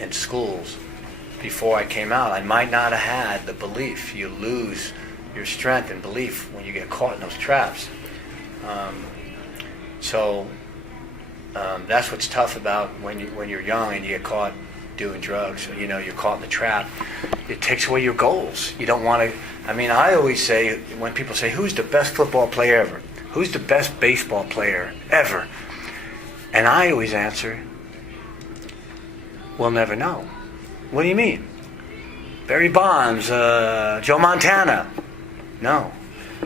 in schools before I came out, I might not have had the belief. You lose your strength and belief when you get caught in those traps. So that's what's tough about when you're young and you get caught doing drugs. You know, you're caught in the trap. It takes away your goals. You don't want to. I mean, I always say, when people say, "Who's the best football player ever? Who's the best baseball player ever?" And I always answer, "We'll never know." What do you mean? Barry Bonds, Joe Montana? No.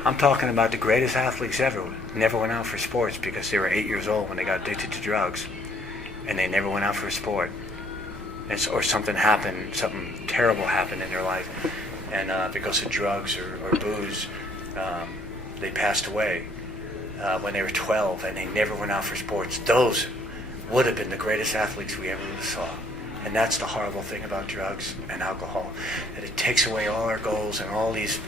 I'm talking about the greatest athletes ever. Never went out for sports because they were 8 years old when they got addicted to drugs. And they never went out for a sport. Or something happened, something terrible happened in their life. And because of drugs or booze, they passed away when they were 12 and they never went out for sports. Those would have been the greatest athletes we ever saw. And that's the horrible thing about drugs and alcohol, that it takes away all our goals and all these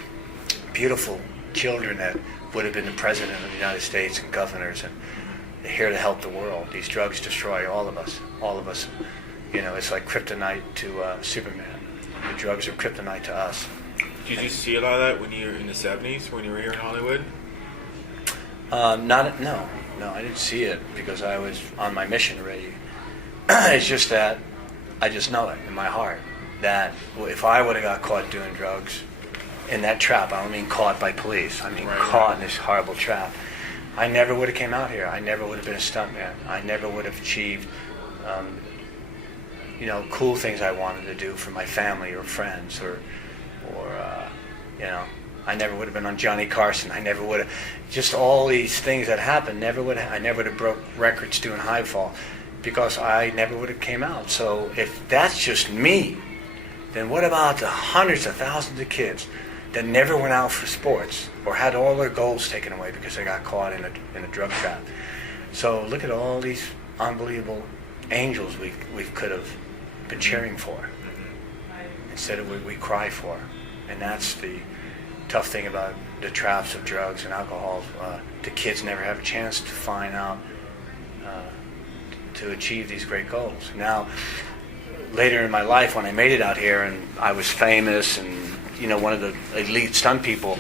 beautiful children that would have been the president of the United States and governors, and they're here to help the world. These drugs destroy all of us. All of us. You know, it's like kryptonite to Superman. The drugs are kryptonite to us. Did you see a lot of that when you were in the 70s, when you were here in Hollywood? No, I didn't see it because I was on my mission already. It's just that I just know it in my heart that if I would have got caught doing drugs in that trap, I don't mean caught by police, I mean caught in this horrible trap, I never would have came out here. I never would have been a stuntman. I never would have achieved cool things I wanted to do for my family or friends or I never would have been on Johnny Carson. I never would have, just all these things that happened, I never would have broke records doing high fall because I never would have came out. So if that's just me, then what about the hundreds of thousands of kids that never went out for sports or had all their goals taken away because they got caught in a drug trap? So look at all these unbelievable angels we could have been cheering for instead of what we cry for. And that's the tough thing about the traps of drugs and alcohol. The kids never have a chance to find out, to achieve these great goals. Now, later in my life when I made it out here and I was famous and one of the elite stunt people,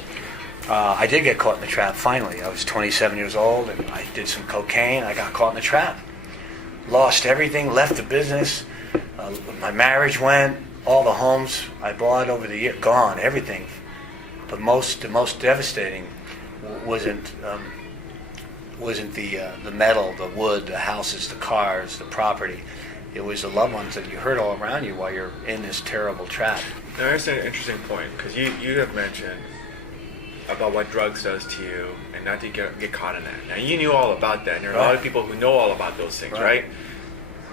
I did get caught in the trap finally. I was 27 years old and I did some cocaine. I got caught in the trap. Lost everything, left the business. My marriage went, all the homes I bought over the year, gone, everything. But the most devastating wasn't the metal, the wood, the houses, the cars, the property. It was the loved ones that you hurt all around you while you're in this terrible trap. Now, that's an interesting point, because you have mentioned about what drugs does to you and not to get caught in that. Now, you knew all about that, and there are a lot of people who know all about those things, right?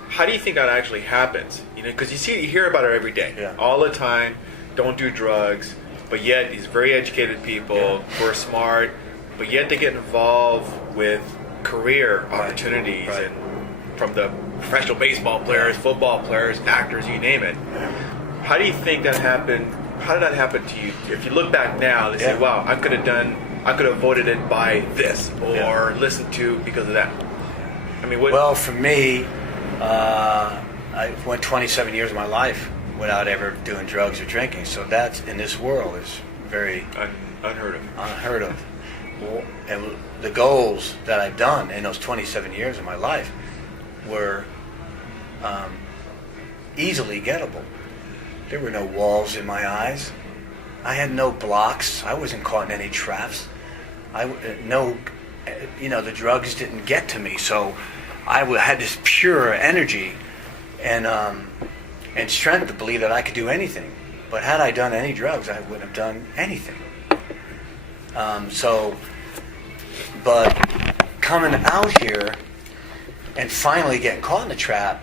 How do you think that actually happens? Because you hear about it every day, all the time. Don't do drugs, but yet these very educated people who are smart, but yet they get involved with career opportunities, and from the professional baseball players, football players, actors, you name it. How do you think that happened? How did that happen to you? If you look back now, they say, "Wow, I could have voted it by this, or listened to because of that." I mean, Well, for me, I went 27 years of my life without ever doing drugs or drinking. So that in this world is very unheard of. Well, and the goals that I've done in those 27 years of my life were easily gettable. There were no walls in my eyes. I had no blocks. I wasn't caught in any traps. The drugs didn't get to me. So I had this pure energy and strength to believe that I could do anything. But had I done any drugs, I wouldn't have done anything. But coming out here and finally getting caught in the trap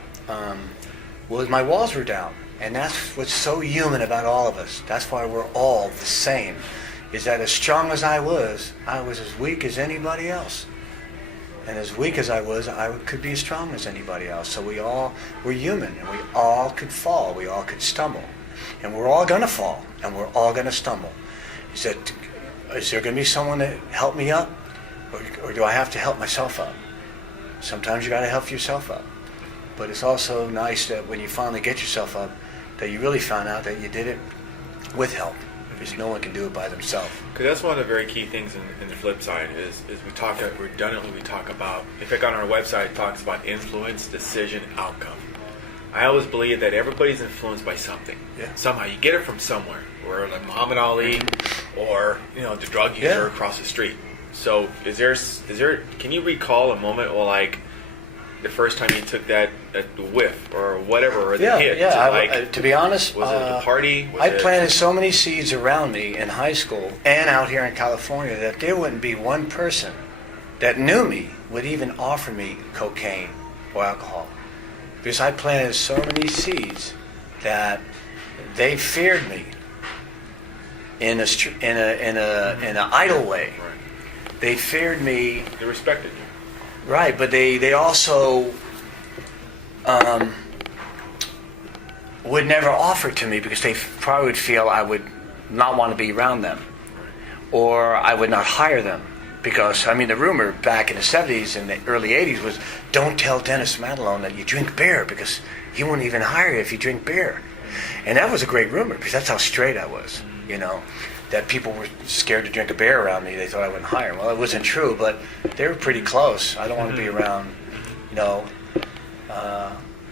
was my walls were down. And that's what's so human about all of us. That's why we're all the same. Is that as strong as I was as weak as anybody else. And as weak as I was, I could be as strong as anybody else. So we're human, and we all could fall. We all could stumble. And we're all going to fall, and we're all going to stumble. Is there going to be someone to help me up? Or do I have to help myself up? Sometimes you got to help yourself up. but it's also nice that when you finally get yourself up, that you really found out that you did it with help, because no one can do it by themselves. Because that's one of the very key things in the flip side is redundantly we talk about, in fact on our website it talks about influence, decision, outcome. I always believe that everybody's influenced by something. Yeah. Somehow you get it from somewhere, or like Muhammad Ali, or the drug user across the street. So is there? Can you recall a moment, or like the first time you took that whiff or whatever, or the hit? To be honest, was it at the party? I planted so many seeds around me in high school and out here in California that there wouldn't be one person that knew me would even offer me cocaine or alcohol. Because I planted so many seeds that they feared me in an idle way. Right. They feared me. They respected you. Right, but they also would never offer to me because they probably would feel I would not want to be around them, or I would not hire them. Because, I mean, the rumor back in the 70s and the early 80s was, don't tell Dennis Madalone that you drink beer because he won't even hire you if you drink beer. And that was a great rumor because that's how straight I was, that people were scared to drink a beer around me. They thought I wouldn't hire them. Well, it wasn't true, but they were pretty close. I don't want to be around, and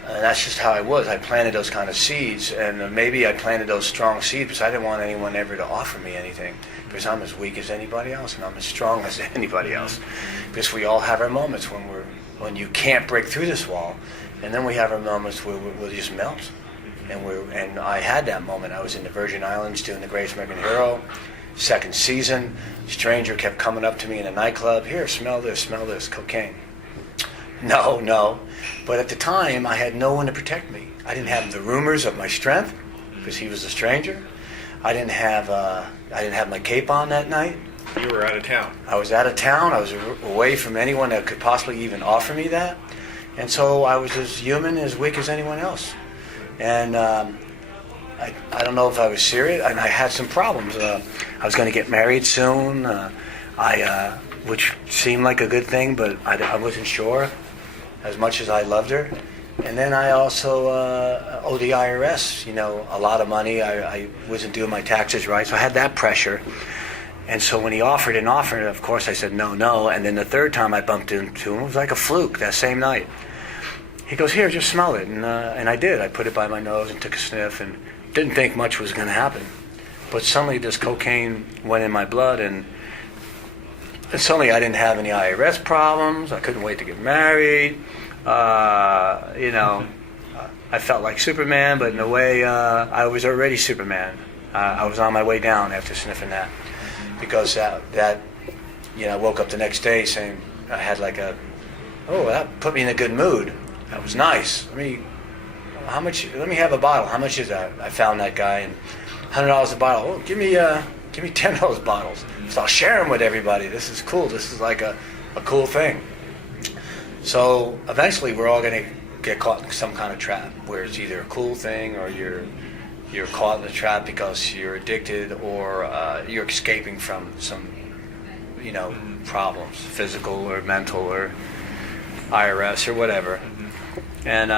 that's just how I was. I planted those kind of seeds, and maybe I planted those strong seeds because I didn't want anyone ever to offer me anything. Because I'm as weak as anybody else, and I'm as strong as anybody else. Because we all have our moments when you can't break through this wall, and then we have our moments where we'll just melt. And I had that moment. I was in the Virgin Islands doing The Greatest American Hero, second season. A stranger kept coming up to me in a nightclub. Here, smell this, cocaine. No. But at the time, I had no one to protect me. I didn't have the rumors of my strength, because he was a stranger. I didn't have my cape on that night. You were out of town. I was out of town. I was away from anyone that could possibly even offer me that. And so I was as human, as weak as anyone else. And I don't know if I was serious. And I had some problems. I was going to get married soon, which seemed like a good thing, but I wasn't sure as much as I loved her. And then I also owe the IRS, a lot of money. I wasn't doing my taxes right, so I had that pressure. And so when he offered, of course I said no. And then the third time I bumped into him, it was like a fluke that same night. He goes, here, just smell it. And I did. I put it by my nose and took a sniff and didn't think much was going to happen. But suddenly this cocaine went in my blood, and suddenly I didn't have any IRS problems. I couldn't wait to get married. I felt like Superman, but in a way, I was already Superman. I was on my way down after sniffing that, because that I woke up the next day saying I had that put me in a good mood. That was nice. Let me have a bottle. How much is that? I found that guy, and $100 a bottle. Oh, give me 10 of those bottles. So I'll share them with everybody. This is cool. This is like a cool thing. So eventually we're all going to get caught in some kind of trap where it's either a cool thing or you're caught in the trap because you're addicted, or you're escaping from some problems, physical or mental or IRS or whatever. And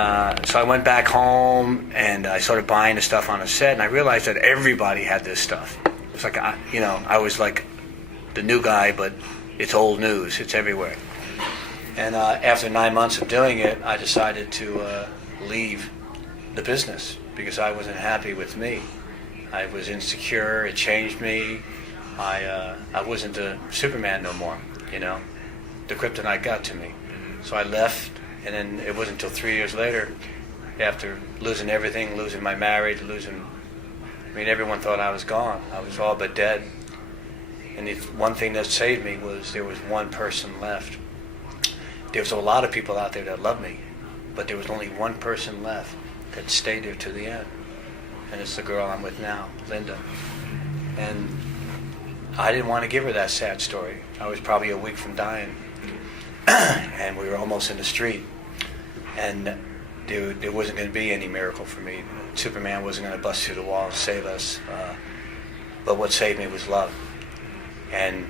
so I went back home and I started buying the stuff on a set, and I realized that everybody had this stuff. It's like I was like the new guy, but it's old news. It's everywhere. And after 9 months of doing it, I decided to leave the business because I wasn't happy with me. I was insecure. It changed me. I wasn't the Superman no more. The kryptonite got to me. So I left, and then it wasn't until 3 years later, after losing everything, losing my marriage, everyone thought I was gone. I was all but dead. And the one thing that saved me was there was one person left. There was a lot of people out there that loved me, but there was only one person left that stayed there to the end. And it's the girl I'm with now, Linda. And I didn't want to give her that sad story. I was probably a week from dying. And we were almost in the street. And there wasn't going to be any miracle for me. Superman wasn't going to bust through the wall and save us. But what saved me was love. And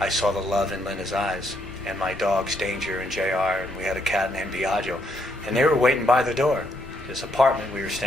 I saw the love in Linda's eyes. and my dogs Danger and JR, and we had a cat named Biagio, and they were waiting by the door. This apartment we were staying